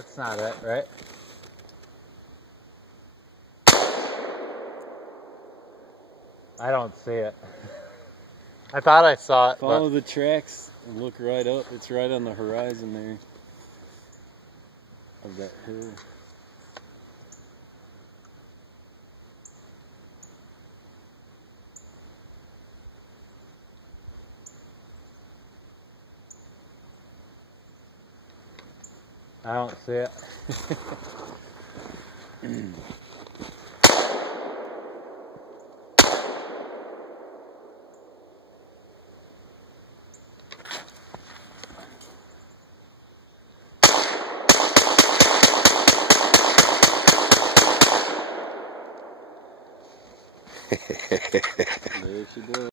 That's not it, right? I don't see it. I thought I saw it. Follow the tracks and look right up. It's right on the horizon there of that hill. I don't see it. There she does.